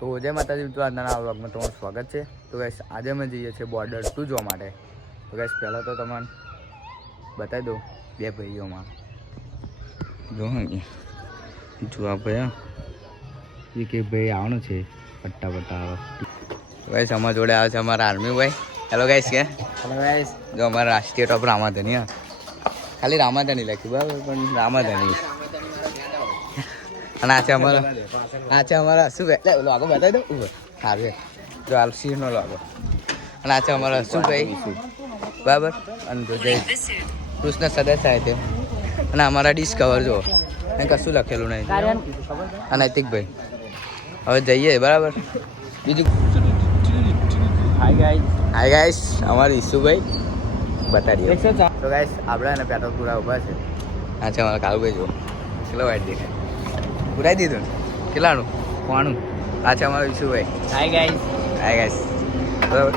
તો જય માતાજી મિત્રો આજના આ વ્લોગમાં તમારું સ્વાગત છે. તો ગેસ આજે અમે જઈએ છીએ બોર્ડર ટુ જોવા માટે. તો ગાઈસ પહેલાં તો તમને બતાવી દઉં બે ભાઈઓમાં. જો જો આ ભાઈ હા. એ કે ભાઈ આવવાનું છે પટ્ટા પટ્ટા આવે ગાઈસ અમારા જોડે આવે છે અમારા આર્મી ભાઈ હેલો ગાઈસ કે? હેલો ગાઈસ જો અમારા રાષ્ટ્રીય ટોપ રામાધની હા. ખાલી રામાધની લખ્યું બરાબર પણ રામાધની. અને આ છે અમારા આ છે અમારા શું ભાઈ? લે, લોગો બતાવી દો ઊભો. સારું છે. જો હાલ સિંહનો લોગો. અને આ છે અમારા શું ભાઈ? બરાબર? અને જો જય કૃષ્ણ સદા થાય છે અને અમારા ડિસ્કવર જો એ કશું લખેલું નહીં. અને નૈતિકભાઈ હવે જઈએ બરાબર? બીજું હાય ગાઈસ હાય ગાઈસ અમારા ઈશુભાઈ બતાડીએ તો ગાઈસ આપણે એને પેટ્રોલ પૂરા ઊભા છે. હા છે અમારા કાળુભાઈ જો કેટલો વાઈટ દેખાય. પુરાઈ દીધું. કેટલાનું? કોણું આ છે અમારો ભાઈ હાય ગાઈસ હાય ગાઈસ બરાબર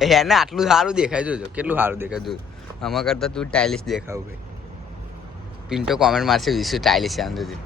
એને આટલું સારું દેખાય જોજો. કેટલું સારું દેખાય જોજો. આમાં કરતા તું ટાઇલિશ દેખાવ ભાઈ. પિન્ટો કોમેન્ટ મારશે વિશુ ટાઇલિશ આમ સુધી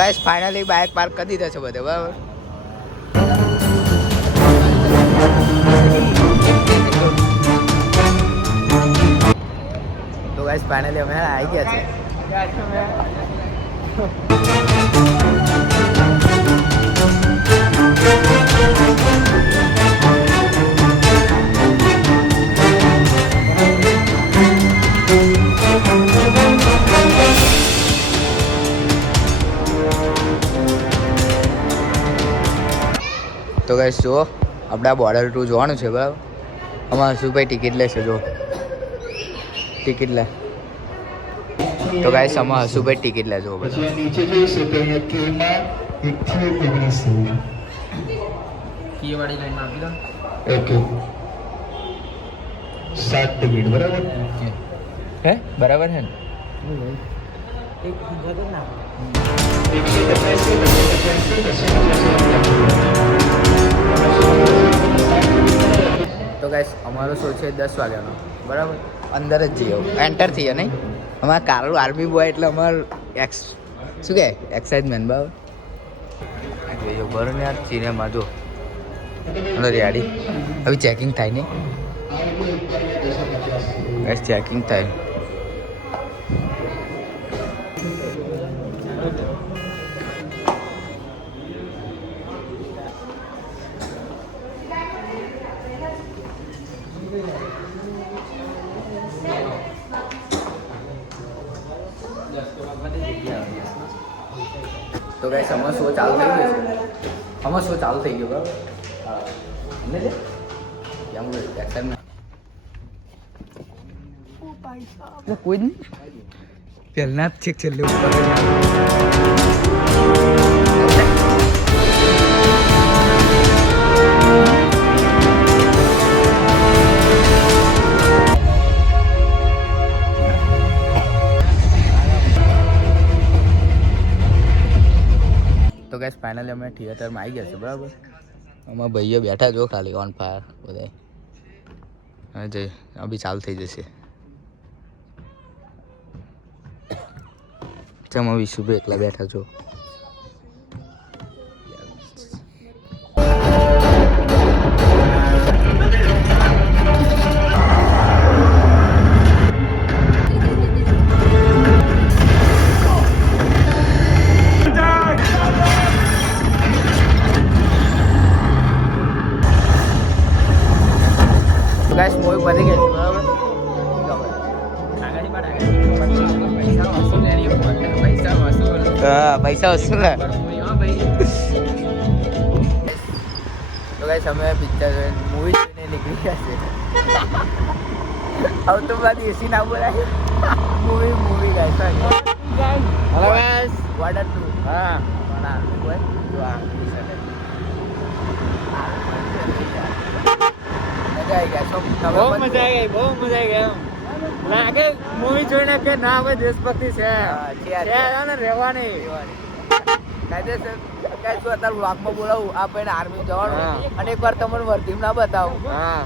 ગાઈસ ફાઇનલી બાઇક પાર્ક કરી દીધા છે બધે, બરાબર? તો ગાઈસ ફાઇનલી અમે આવી ગયા છે. ગાઈસ જો આપણે આ બોર્ડર ટુ જોવાનું છે બરાબર અમારે શું ભાઈ ટિકિટ લેશે જો ટિકિટ લે તો ગાઈસ અમારે હસુભાઈ ટિકિટ લેજો પછી નીચે જોઈ શકો એકથી વાળી લાઈન આપી દો ઓકે સાત ટિકિટ બરાબર હે બરાબર છે ને એક ના તો ગાઈસ અમારો શો છે દસ વાગ્યાનો. બરાબર? અંદર જ જઈએ. એન્ટર થઈએ નહીં? અમારા કારું આર્મી બોય એટલે અમાર એક્સ શું કહે? એક્સાઇટમેન્ટ બરાબર? જોઈએ બરો ને યાર સિનેમા જો રેડી હવે ચેકિંગ થાય નહીં? ગાઈસ ચેકિંગ થાય. તો ગાઈસ અમારો શો ચાલુ થઈ ગયો છે. અમારો શો ચાલુ થઈ ગયો, બરાબર? અમને લે કેમ બોલે એક્સાઇટમેન્ટ કોઈ જ નહીં. પહેલા જ છેક છેલ્લે ઉપર. તો ગેસ ફાઇનલી અમે થિયેટરમાં આવી ગયા છે બરાબર? અમારા ભાઈઓ બેઠા જો ખાલી ઓન ફાયર બધા. હા જઈ અભી ચાલુ થઈ જશે. ચમ વિશુભાઈ એકલા બેઠા છો. હા પૈસા વસૂલ. તો ગાઈસ અમે પિક્ચર મૂવી જોઈને નીકળી ગયા છે. હવે તો બાદ એસી ના બોલાય movie movie guys sorry hello guys water two હા. આ મજા આવી છો બહુ મજા આવી ગઈ બહુ મજા આવી ગઈ લાગે મૂવી જોઈને કે ના હવે દેશભક્તિ છે. છે. રહેવાની. કાયદેસર કાંઈ શું અત્યારે વ્લોગમાં બોલાવું આ પણ આર્મી જવાનું. અને એકવાર તમને વર્ધીમાં ના બતાવું. હા.